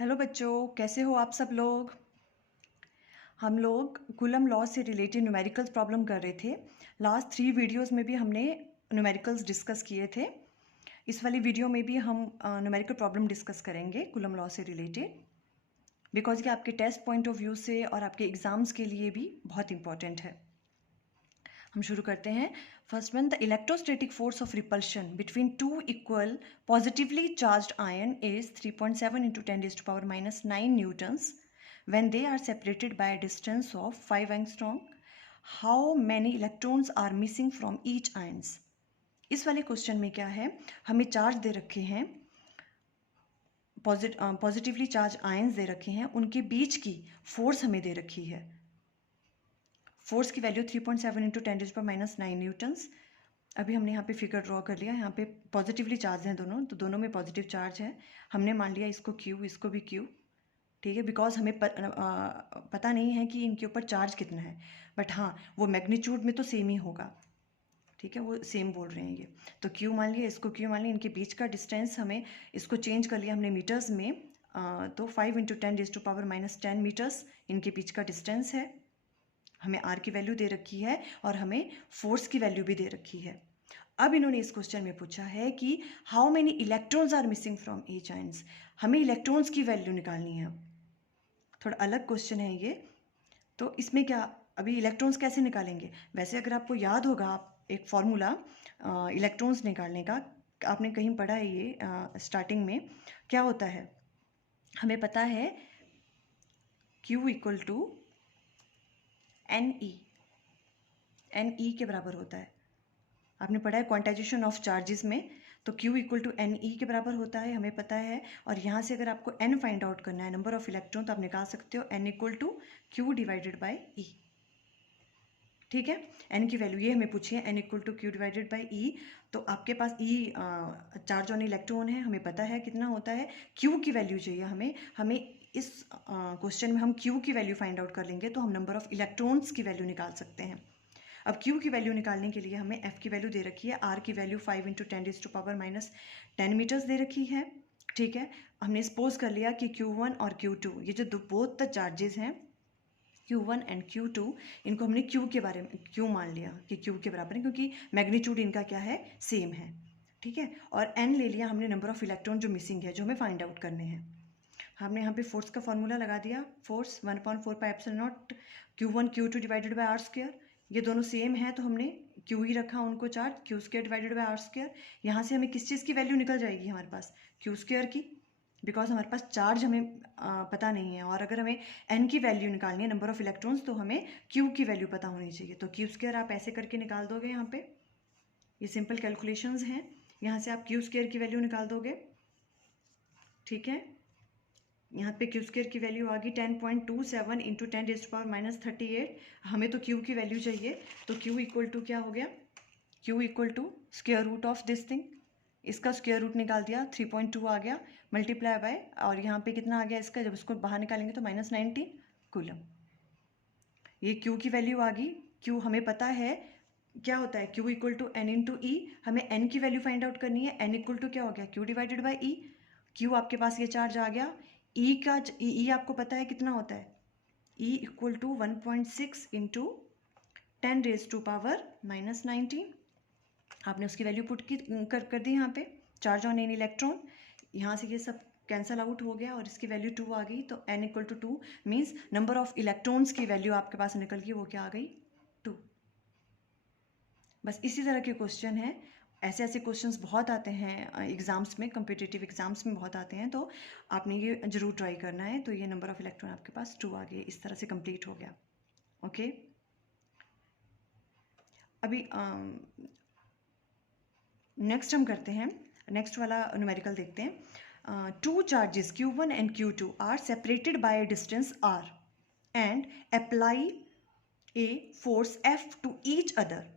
Hello बच्चों, कैसे हो आप सब लोग। हम लोग कूलम लॉ से रिलेटेड न्यूमेरिकल्स प्रॉब्लम कर रहे थे। लास्ट 3 वीडियोस में भी हमने न्यूमेरिकल्स डिस्कस किए थे। इस वाली वीडियो में भी हम न्यूमेरिकल प्रॉब्लम डिस्कस करेंगे कूलम लॉ से रिलेटेड, बिकॉज ये आपके टेस्ट पॉइंट ऑफ व्यू से और आपके एग्जाम्स के लिए भी बहुत इंपॉर्टेंट है। हम शुरू करते हैं। First one, the electrostatic force of repulsion between two equal positively charged ion is 3.7 into 10⁻⁹ Newton's when they are separated by a distance of 5 angstrom. How many electrons are missing from each ions? इस वाले question में क्या है, हमें charge दे रखे हैं, positively charge ions दे रखे हैं, उनके बीच की फोर्स हमें दे रखी है। फोर्स की वैल्यू 3.7 into 10⁻⁹ न्यूटन्स। अभी हमने यहाँ पे फिगर ड्रॉ कर लिया। यहाँ पे पॉजिटिवली चार्ज हैं दोनों, तो दोनों में पॉजिटिव चार्ज है। हमने मान लिया इसको क्यू, इसको भी क्यू, ठीक है, बिकॉज हमें पता नहीं है कि इनके ऊपर चार्ज कितना है, बट हाँ वो मैग्नीट्यूड में तो सेम ही होगा, ठीक है, वो सेम बोल रहे हैं ये। तो क्यू मान लिया, इसको क्यू मान लिया। इनके बीच का डिस्टेंस हमें इसको चेंज कर लिया हमने मीटर्स में, तो 5 into 10⁻⁻10 मीटर्स इनके बीच का डिस्टेंस है। हमें आर की वैल्यू दे रखी है और हमें फोर्स की वैल्यू भी दे रखी है। अब इन्होंने इस क्वेश्चन में पूछा है कि how many electrons are missing from each ions. हमें इलेक्ट्रॉन्स की वैल्यू निकालनी है। थोड़ा अलग क्वेश्चन है ये। तो इसमें क्या, अभी इलेक्ट्रॉन्स कैसे निकालेंगे। वैसे अगर आपको याद होगा, आप एक फॉर्मूला इलेक्ट्रॉन्स निकालने का आपने कहीं पढ़ा है, ये स्टार्टिंग में क्या होता है, हमें पता है Q equal to NE, NE के बराबर होता है। आपने पढ़ा है क्वांटाइजेशन ऑफ चार्जेस में, तो Q इक्वल टू NE के बराबर होता है, हमें पता है। और यहाँ से अगर आपको N फाइंड आउट करना है, नंबर ऑफ इलेक्ट्रॉन, तो आप निकाल सकते हो N equal to Q divided by E, ठीक है। N की वैल्यू ये हमें पूछी है, N equal to Q divided by E। तो आपके पास E चार्ज ऑन इलेक्ट्रॉन है, हमें पता है कितना होता है। Q की वैल्यू चाहिए हमें इस क्वेश्चन में हम Q की वैल्यू फाइंड आउट कर लेंगे, तो हम नंबर ऑफ इलेक्ट्रॉन्स की वैल्यू निकाल सकते हैं। अब Q की वैल्यू निकालने के लिए हमें F की वैल्यू दे रखी है, R की वैल्यू 5 into 10⁻⁻10 मीटर्स दे रखी है, ठीक है। हमने सपोज कर लिया कि Q1 और Q2 ये जो बोथ द चार्जेस हैं Q1 एंड Q2, इनको हमने Q के बारे में Q मान लिया कि Q के बराबर है, क्योंकि मैग्नीट्यूड इनका क्या है, सेम है, ठीक है। और N ले लिया हमने, नंबर ऑफ इलेक्ट्रॉन जो मिसिंग है, जो हमें फाइंड आउट करने हैं। हमने यहाँ पे फोर्स का फॉर्मूला लगा दिया, force 1/4πε0 Q1 Q2 divided by r²। ये दोनों सेम है तो हमने Q ही रखा उनको charge, Q² divided by r²। यहाँ से हमें किस चीज़ की वैल्यू निकल जाएगी हमारे पास, Q² की, बिकॉज हमारे पास चार्ज हमें पता नहीं है। और अगर हमें N की वैल्यू निकालनी है, नंबर ऑफ इलेक्ट्रॉन्स, तो हमें Q की वैल्यू पता होनी चाहिए। तो Q² आप ऐसे करके निकाल दोगे, यहाँ पे ये सिंपल कैलकुलेशंस हैं। यहाँ से आप Q² की वैल्यू निकाल दोगे, ठीक है। यहाँ पे Q² की वैल्यू आ गई 10.27 into 10⁻⁻38। हमें तो Q की वैल्यू चाहिए, तो Q इक्वल टू क्या हो गया, Q equal to square root of this thing, इसका स्क्वायर रूट निकाल दिया, 3.2 आ गया, मल्टीप्लाई बाय, और यहाँ पे कितना आ गया इसका, जब इसको बाहर निकालेंगे तो -19 कूलम। ये Q की वैल्यू आ गई। Q हमें पता है क्या होता है, Q equal to N into E। हमें N की वैल्यू फाइंड आउट करनी है, N इक्वल टू क्या हो गया, Q divided by E। Q आपके पास ये चार्ज आ गया, E आपको पता है कितना होता है, E इक्वल टू 1.6 इंटू 10⁻⁻19। आपने उसकी वैल्यू पुट की कर दी यहाँ पे, चार्ज ऑन एन इलेक्ट्रॉन। यहाँ से ये सब कैंसल आउट हो गया और इसकी वैल्यू 2 आ गई, तो N equal to 2 means number of electrons की वैल्यू आपके पास निकल गई, वो क्या आ गई, 2। बस इसी तरह के क्वेश्चन हैं। ऐसे ऐसे क्वेश्चंस बहुत आते हैं एग्जाम्स में, कम्पिटिटिव एग्जाम्स में बहुत आते हैं, तो आपने ये जरूर ट्राई करना है। तो ये नंबर ऑफ इलेक्ट्रॉन आपके पास 2 आ गए, इस तरह से कंप्लीट हो गया, ओके। अभी नेक्स्ट हम करते हैं, नेक्स्ट वाला न्यूमेरिकल देखते हैं। Two charges Q1 and Q2 are separated by distance R and apply a force F to each other.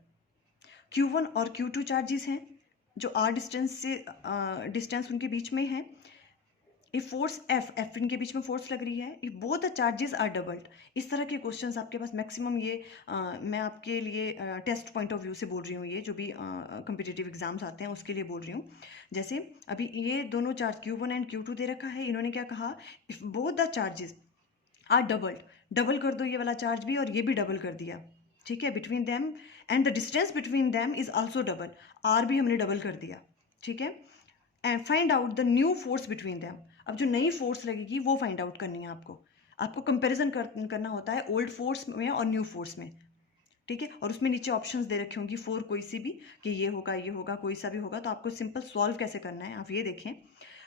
Q1 और Q2 चार्जेस हैं जो R डिस्टेंस से डिस्टेंस उनके बीच में है। इफ फोर्स एफ इनके बीच में फोर्स लग रही है, if both the charges are doubled. इस तरह के क्वेश्चंस आपके पास मैक्सिमम ये मैं आपके लिए टेस्ट पॉइंट ऑफ व्यू से बोल रही हूँ, ये जो भी कम्पिटिटिव एग्जाम्स आते हैं उसके लिए बोल रही हूँ। जैसे अभी ये दोनों चार्ज Q1 एंड Q2 दे रखा है, इन्होंने क्या कहा, if both the charges are doubled, double कर दो ये वाला चार्ज भी और ये भी डबल कर दिया, ठीक है, between them and the distance between them is also double, R भी हमने डबल कर दिया, ठीक है, and find out the new force between them. अब जो नई फोर्स लगेगी वो फाइंड आउट करनी है आपको कंपेरिजन करना होता है ओल्ड फोर्स में और न्यू फोर्स में, ठीक है। और उसमें नीचे ऑप्शंस दे रखे होंगी फोर कोई सी भी, कि ये होगा कोई सा भी होगा, तो आपको सिंपल सॉल्व कैसे करना है आप ये देखें।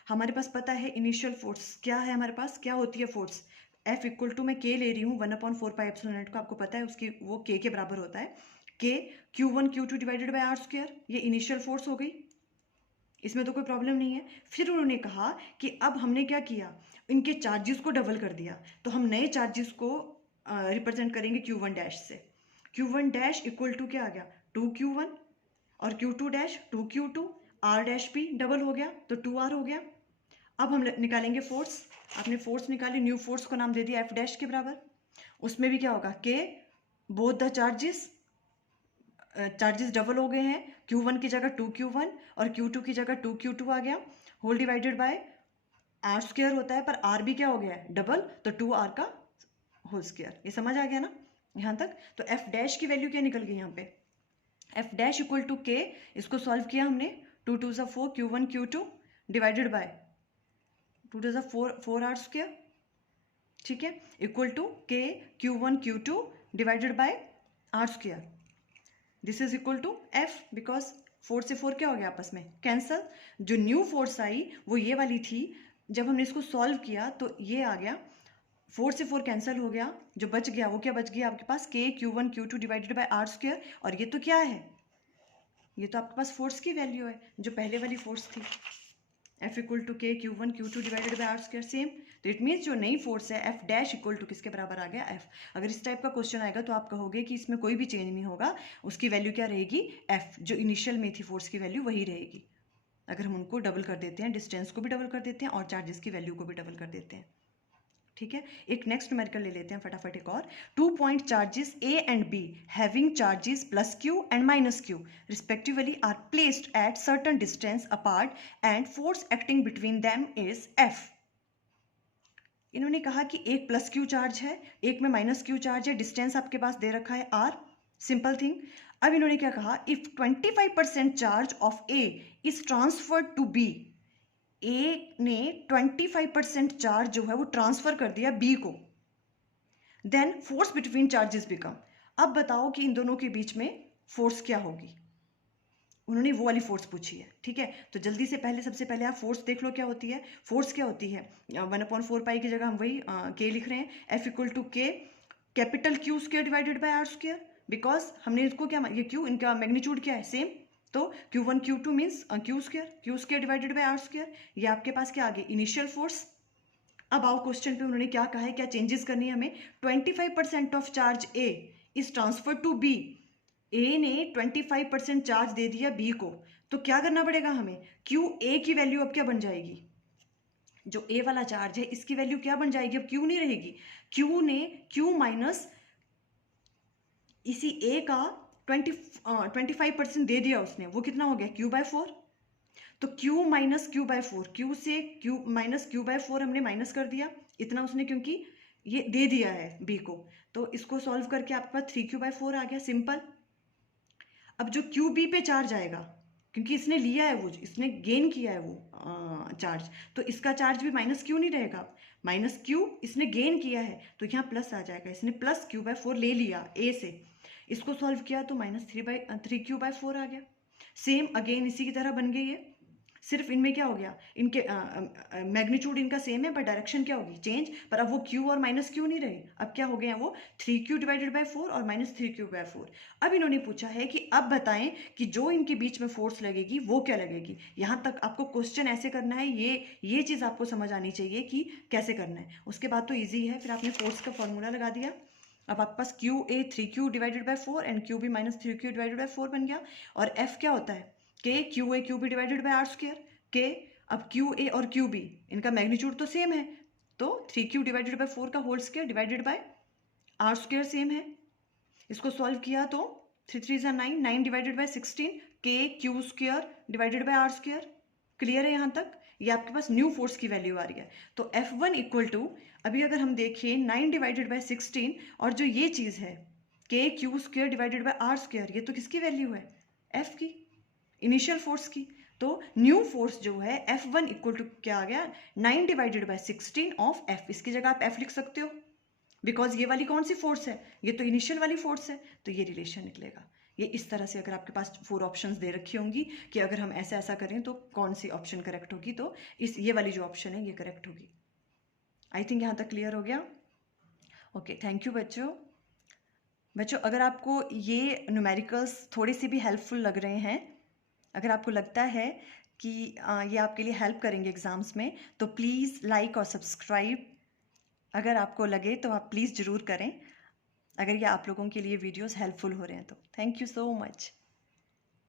हमारे पास पता है इनिशियल फोर्स क्या है, हमारे पास क्या होती है फोर्स, F इक्वल टू मैं K ले रही हूँ 1/4πε0 को, आपको पता है उसकी वो K के बराबर होता है, K Q1 Q2 divided by R square, ये इनिशियल फोर्स हो गई, इसमें तो कोई प्रॉब्लम नहीं है। फिर उन्होंने कहा कि अब हमने क्या किया, इनके चार्जेस को डबल कर दिया, तो हम नए चार्जेस को रिप्रेजेंट करेंगे Q1 डैश से। Q1 डैश इक्वल टू क्या आ गया 2Q1 और Q2 dash 2Q2, R dash भी डबल हो गया तो 2R हो गया। अब हम निकालेंगे फोर्स, आपने फोर्स निकाली, न्यू फोर्स को नाम दे दिया F डैश के बराबर, उसमें भी क्या होगा K both the charges double हो गए हैं, Q1 की जगह 2Q1 और Q2 की जगह 2Q2 आ गया, whole divided by R square होता है, पर R भी क्या हो गया है डबल, तो 2R का होल स्क्वायर। ये समझ आ गया ना यहाँ तक। तो F डैश की वैल्यू क्या निकल गई यहाँ पे, F dash equal to K, इसको सॉल्व किया हमने, 2 2 4 Q1 Q2 divided bye 2 2 4 R square, ठीक है, equal to K Q1 Q2 divided by R square, this is equal to F, because 4 से 4 क्या हो गया आपस में कैंसल। जो न्यू फोर्स आई वो ये वाली थी, जब हमने इसको सॉल्व किया तो ये आ गया, 4 से 4 कैंसिल हो गया, जो बच गया वो क्या बच गया आपके पास K Q1 Q2 divided by R square, और ये तो क्या है, ये तो आपके पास फोर्स की वैल्यू है जो पहले वाली फोर्स थी, F equal to K Q1 Q2 divided by R square same. तो इट मीन्स जो नई फोर्स है F डैश इक्वल टू किसके बराबर आ गया F। अगर इस टाइप का क्वेश्चन आएगा तो आप कहोगे कि इसमें कोई भी चेंज नहीं होगा, उसकी वैल्यू क्या रहेगी F, जो इनिशियल में थी फोर्स की वैल्यू वही रहेगी। अगर हम उनको डबल कर देते हैं, डिस्टेंस को भी डबल कर देते हैं और चार्जेस की वैल्यू को भी डबल कर देते हैं, ठीक है। एक नेक्स्ट न्यूमेरिकल ले लेते हैं फटाफट एक और। 2 point charges A and B having charges plus Q and minus Q respectively are placed at certain distance apart and force acting between them is F। इन्होंने कहा कि एक प्लस Q चार्ज है, एक में माइनस Q चार्ज है, distance आपके पास दे रखा है R, सिंपल थिंग। अब इन्होंने क्या कहा, if 25% charge of A is transferred to B, A ने 25% चार्ज जो है वो ट्रांसफर कर दिया बी को, then force between charges become. अब बताओ कि इन दोनों के बीच में फोर्स क्या होगी, उन्होंने वो वाली फोर्स पूछी है, ठीक है। तो जल्दी से सबसे पहले आप फोर्स देख लो क्या होती है। फोर्स क्या होती है, 1/4 की जगह हम वही K लिख रहे हैं, F equal to K capital Q square divided by R square, because हमने इसको क्या, ये Q इनका मैग्नीट्यूड क्या है सेम, तो Q1 Q2 means Q square divided by R square, ये आपके पास क्या आ गया इनिशियल फोर्स। अब आओ क्वेश्चन पे उन्होंने क्या कहा है, क्या चेंजेस करनी है हमें, 25% of charge A is transfer to B, A ने 25% चार्ज दे दिया B को, तो क्या करना पड़ेगा हमें, Q A की वैल्यू अब क्या बन जाएगी, जो A वाला चार्ज है इसकी वैल्यू क्या बन जाएगी, अब Q नहीं रहेगी, Q माइनस इसी A का 25% दे दिया उसने, वो कितना हो गया Q/4, तो Q माइनस Q/4, Q से Q माइनस Q/4 हमने माइनस कर दिया, इतना उसने क्योंकि ये दे दिया है B को, तो इसको सॉल्व करके आपके पास 3Q/4 आ गया, सिंपल। अब जो QB पे चार्ज आएगा, क्योंकि इसने लिया है वो, इसने गेन किया है वो चार्ज, तो इसका चार्ज भी माइनस Q नहीं रहेगा, माइनस Q इसने गेन किया है तो यहाँ प्लस आ जाएगा, इसने प्लस Q/4 ले लिया A से, इसको सॉल्व किया तो माइनस 3Q/4 आ गया, सेम अगेन इसी की तरह बन गई है, सिर्फ इनमें क्या हो गया, इनके मैग्नीट्यूड इनका सेम है पर डायरेक्शन क्या होगी चेंज, पर अब वो Q और माइनस Q नहीं रहे, अब क्या हो गए हैं वो 3Q डिवाइडेड बाय 4 और माइनस 3Q/4। अब इन्होंने पूछा है कि अब बताएं कि जो इनके बीच में फोर्स लगेगी वो क्या लगेगी। यहाँ तक आपको क्वेश्चन ऐसे करना है, ये चीज़ आपको समझ आनी चाहिए कि कैसे करना है, उसके बाद तो ईजी है। फिर आपने फोर्स का फॉर्मूला लगा दिया, अब आपके पास QA 3Q divided by 4 and QB minus 3Q divided by 4 बन गया, और F क्या होता है K QA QB divided by R square, K अब क्यू ए और क्यू बी इनका मैग्नीट्यूड तो सेम है, तो 3q डिवाइडेड बाई 4 का whole square divided by R square same है। इसको सॉल्व किया तो 3 3 9, 9 divided by 16 K Q square divided by R square. Clear है यहाँ तक? ये आपके पास न्यू फोर्स की वैल्यू आ रही है। तो F1 इक्वल टू, अभी अगर हम देखें 9 डिवाइडेड बाई 16 और जो ये चीज़ है K Q square divided by R square, ये तो किसकी वैल्यू है? F की, इनिशियल फोर्स की। तो न्यू फोर्स जो है F1 इक्वल टू क्या आ गया? 9 डिवाइडेड बाई 16 ऑफ F। इसकी जगह आप F लिख सकते हो, बिकॉज ये वाली कौन सी फोर्स है? ये तो इनिशियल वाली फोर्स है, तो ये रिलेशन निकलेगा। ये इस तरह से, अगर आपके पास 4 ऑप्शंस दे रखी होंगी कि अगर हम ऐसा ऐसा करें तो कौन सी ऑप्शन करेक्ट होगी, तो ये वाली जो ऑप्शन है ये करेक्ट होगी। आई थिंक यहाँ तक क्लियर हो गया। ओके, थैंक यू बच्चों। अगर आपको ये न्यूमेरिकल्स थोड़े से भी हेल्पफुल लग रहे हैं, अगर आपको लगता है कि ये आपके लिए हेल्प करेंगे एग्ज़ाम्स में, तो प्लीज़ लाइक और सब्सक्राइब अगर आपको लगे तो आप प्लीज़ ज़रूर करें, अगर ये आप लोगों के लिए वीडियोस हेल्पफुल हो रहे हैं तो। Thank you so much.